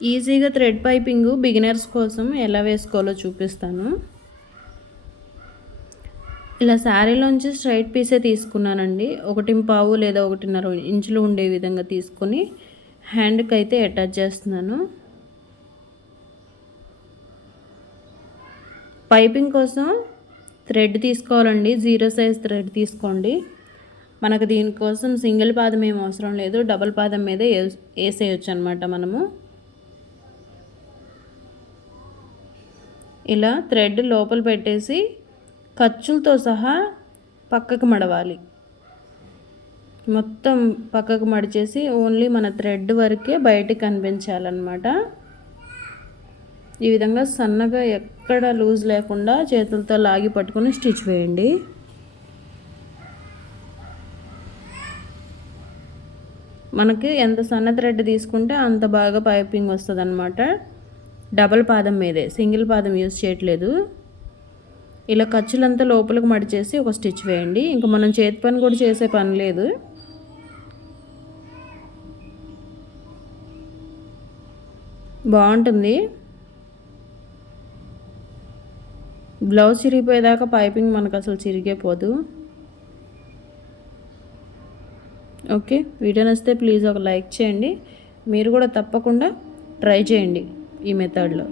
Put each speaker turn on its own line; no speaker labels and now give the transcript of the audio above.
ఈజీగా thread piping beginners కోసం ఎలా వేసుకోవాలో చూపిస్తాను. ఇలా శారీలోంచి స్ట్రైట్ పీసే తీసుకున్నానండి. ఒకటి పావు లేదా ఒకటిన్నర ఇంచులు ఉండే విధంగా తీసుకొని హ్యాండ్కి అయితే అటాచ్ చేస్తున్నాను. పైపింగ్ కోసం థ్రెడ్ తీసుకోవాలండి. జీరో సైజ్ థ్రెడ్ తీసుకోండి. మనకు దీనికోసం సింగిల్ పాదం ఏం అవసరం లేదు. డబుల్ పాదం మీద వేసేయచ్చు అనమాట మనము. ఇలా థ్రెడ్ లోపల పెట్టేసి ఖర్చులతో సహా పక్కకు మడవాలి. మొత్తం పక్కకు మడిచేసి ఓన్లీ మన థ్రెడ్ వరకే బయటికి కనిపించాలన్నమాట. ఈ విధంగా సన్నగా ఎక్కడ లూజ్ లేకుండా చేతులతో లాగి పట్టుకొని స్టిచ్ వేయండి. మనకి ఎంత సన్న థ్రెడ్ తీసుకుంటే అంత బాగా పైపింగ్ వస్తుంది అన్నమాట డబల్ పాదం మీదే సింగిల్ పాదం యూజ్ చేయట్లేదు. ఇలా ఖర్చులంతా లోపలికి మడిచేసి ఒక స్టిచ్ వేయండి. ఇంకా మనం చేతి పని కూడా చేసే పని లేదు. బాగుంటుంది. బ్లౌజ్ చిరిగిపోయేదాకా పైపింగ్ మనకు అసలు చిరిగే పోదు. ఓకే వీడియో నచ్చితే ప్లీజ్ ఒక లైక్ చేయండి. మీరు కూడా తప్పకుండా ట్రై చేయండి. ఈ మెథడ్లో